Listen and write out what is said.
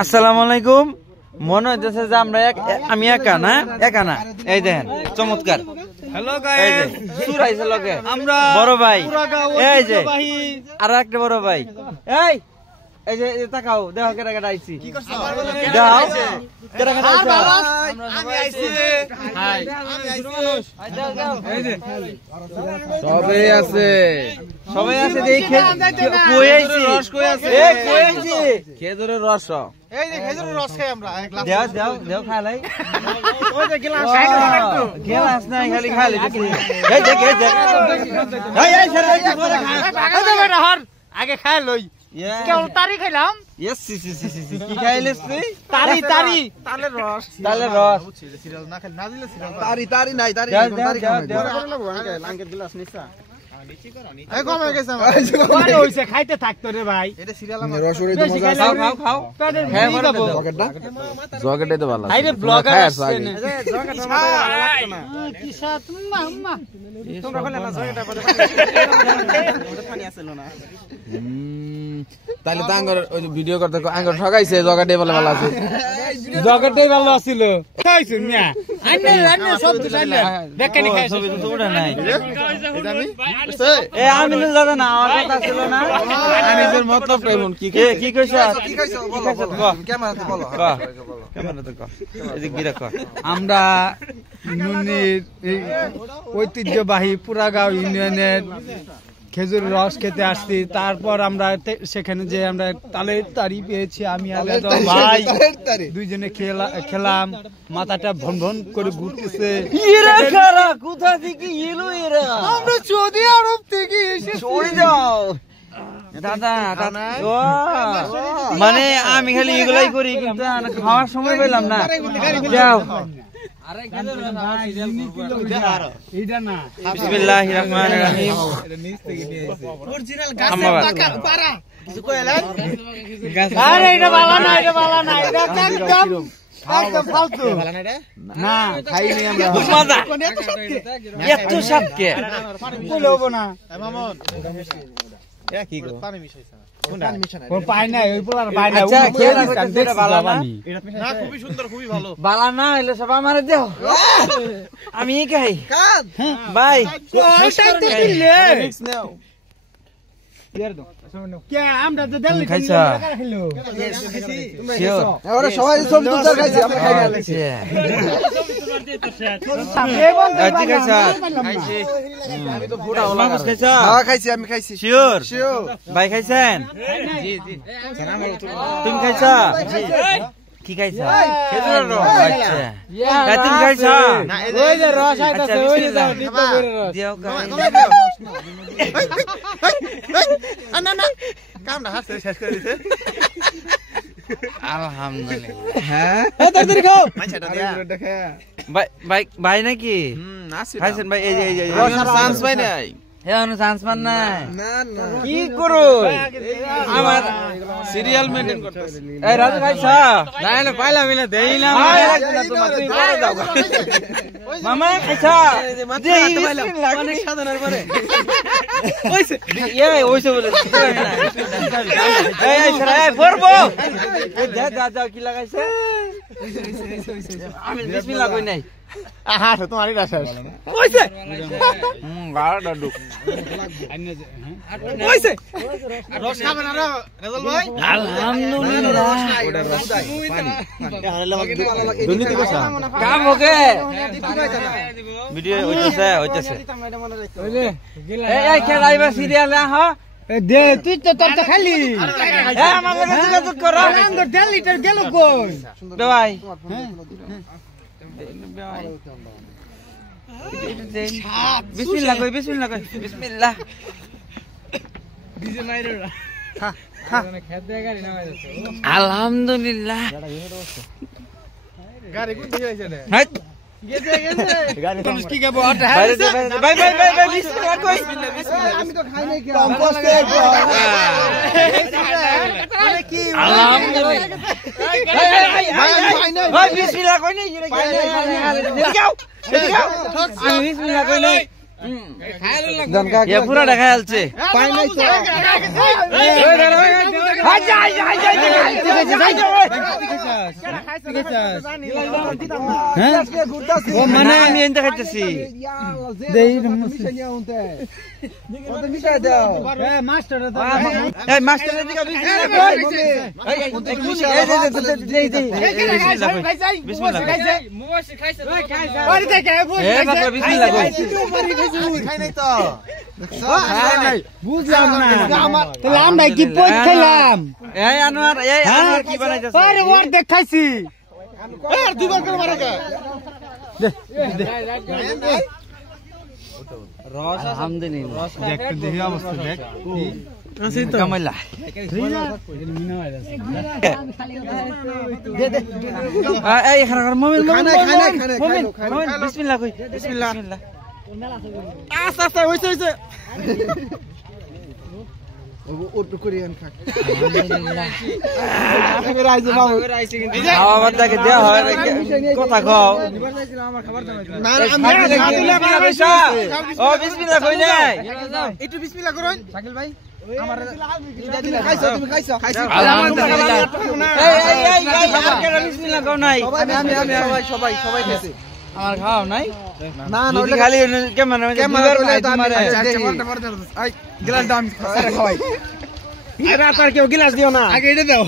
আসসালামু আলাইকুম। মনে হইতেছে যে আমরা আমি একা না এই দেখেন চমৎকার। হ্যালো গাইস, সুরাইছে লগে আমরা বড় ভাই, এই যে আর একটা বড় ভাই, এই যে তাকাও দেখো কেডা কেডা আইছি, কি করছ দাও কেডা কেডা আইছো, আমি আইছি, হাই আমি আইছি, যাও যাও, এই যে সবাই আছে দেখে কই আইছি, রস কই আছে, এই কই আইছি, খেজুরের রস, এই যে খেজুরের রস খাই আমরা, এক গ্লাস দাও দাও খালাই, ওই যে গ্লাস খাই একটু, গ্লাস নাই খালি খালি, এই দেখ এই দেখ, এই সরে এই পরে খা, ভাগা দে বেটা হর, আগে খাই লই, কেউ তারি খাইলাম, ইয়েস সি কি খাইলিস তুই, তারি তালের রস সিরিয়াল না খাই না দিলে সিরিয়াল, তারি নাই তারি খাই লাঙ্গের গ্লাস নিছা, এই কম হয়ে গেছে আমার, বড় হইছে খাইতে থাকতো রে ভাই, এটা সিরিয়াল আমার রস ওরে মজা, খাও পেটের ভিতরে যাবো, জগেটে তো ভালো, আরে ব্লগার আসছে না, জগেট না কি সাত আম্মা তোমরা বলে না জগেটটা পরে পানি আসলো না, তাহলে তো আঙ্গর ওই ভিডিও করতে আঙ্গর ঠগাইছে, জগেটে বলে ভালো আছে, জগেটেই ভালো ছিল, খাইছো মিয়া আন্নে সব দিলে দেখেনি খাইছো তো ওটা নাই, এটা আমি এ আমি দাদা না আমার কথা ছিল না, আনিসের মতলব কেমন কি কইছ ক্যামেরাতে বলো, ক্যামেরাতে কও, এদিক গিরা কও, আমরা নুনির ঐতিহ্যবাহী পুরাগাঁও ইউনিয়নের খেজুর রস খেতে আসছি, তারপর আমরা সেখানে যে আমরা তালের তারি পেয়েছি, আমি আর ভাই দুইজনে খেলাম, মাথাটা ভন ভন করে ঘুরতেছে, কোথা থেকে এলো এরা, আমরা সৌদি আরব থেকে এসে সরে যাও দাদা, মানে আমি খালি এগুলাই করি কিন্তু খাওয়ার সময় পেলাম না, যাও বিসমিল্লাহির রহমানির রহিম, আরে এটা ভালো না, এটা একদম ফালতু না, খাইনি আমরা, মজা এত সাতকে বলবো না মামুন, কি গো পানি মিশাইছ না, কোন পাই না ওই পোলার পাই না, আচ্ছা খেয়ে দিছেন দেখছ বালানি না, খুবই সুন্দর খুবই ভালো, বালানা হইলো সব আমারে দাও, আমি খাই ভাই ওইটাতে দিলে মিক্স নাও ইয়ার দাও কে আমরা তো দিল্লি খাইছা খাইলো, শিওর ওরা সবাই সব দুধ খাইছে, আমরা খাই আছি, আজকে খাইছা খাইছি আমি তো ফুটা ওলা খাইছা, হ্যাঁ খাইছি আমি খাইছি, শিওর ভাই খাইছেন, জি তুমি খাইছা, কি খাইছা, খেজুরের রস, আচ্ছা তুমি খাইছা, ওই যে রস আইতাছে, ওই যে নিতে করে রস দিও, না কামটা হাসে শেষ করে দিতে, আলহামদুলিল্লাহ, হ্যাঁ তাড়াতাড়ি খাও মাছটা দিয়া দেখা, ভাই নাকি খাইছেন ভাই, এই যে চান্স পাই নাই, এখনো চান্স পান নাই, না কি করো আমার সিরিয়াল মেইনটেইন করতেছি, এই রাজু খাইছা না, না পাইলা মিলা দেইলাম, তুমি করে দাও মামা খাইছা দে অনেক সাধনার পরে ওইছে ওইছে বলে এই সরা পড়বো, যা কি লাগাইছে, আমি বিসমিল্লাহ কই নাই, আহা তোমারই রাশাস ওইছে গাড়া ডাডু ওইছে রস খাবে না রেজাল ভাই, আলহামদুলিল্লাহ ওটা রস পানি দুর্নীতি করছা কাম ওকে ভিডিও হইতাছে এই খেলাইবা সিরিয়াল আ দে তুই তো তোর তো খালি হ্যাঁ আমাকে যোগাযোগ করো, আন্দর 1.5 লিটার গেল কই ভাই, বিসমিল্লাহ কই বিসমিল্লাহ ডিজে মাইরো খা খেত দে গাড়ি না মাইরো, আলহামদুলিল্লাহ গাড়ি কোন দিকে আইছে রে, হাট গেছে গাড়ি তুমি কি গাবো, ভাই বিসমিল্লাহ কই, আমি তো খাই নাই, কি কম্পোস্টে আরে কি আলহামদুলিল্লাহ, ভাই বিসমিল্লাহ কই নাই, যাও আমি বিসমিল্লাহ কই নাই, পুরা দেখা যাচ্ছে খাইছে হ্যাঁ ও মানে আমি এনতে খাইতেছি দেই ওটা মিশাই দাও এই মাস্টার এই মাস্টারের দিকে বিসমিল্লাহ খাই নাই তো বুঝলাম না তাহলে আমরা কি পয়স খেলাম এই আনোয়ার কি বানাইতেছ আরে ওর দেখাইছি আর দুবার করে মারো কে রস আলহামদুলিল্লাহ রস দেখি অবস্থা দেখ আছে তো কামাইলা এই খানা মোমিন বিসমিল্লাহ কই বিসমিল্লাহ আস্তে আস্তে হইছে ওট কোরিয়ান খা কথা খাও না বিসমিল্লাহ কই নাই একটু বিসমিল্লাহ করুন শাকিল ভাই আমার খাইছো তুমি খাইছো আলহামদুলিল্লাহ এই আর কেন বিসমিল্লাহ কও নাই আমি সবাই খাইছে আমার খাও নাই না না খালি ক্যামেরা আই গ্লাস দাম খাওয়াই এরা তার কেউ গ্লাস দিও না আগে এটা দাও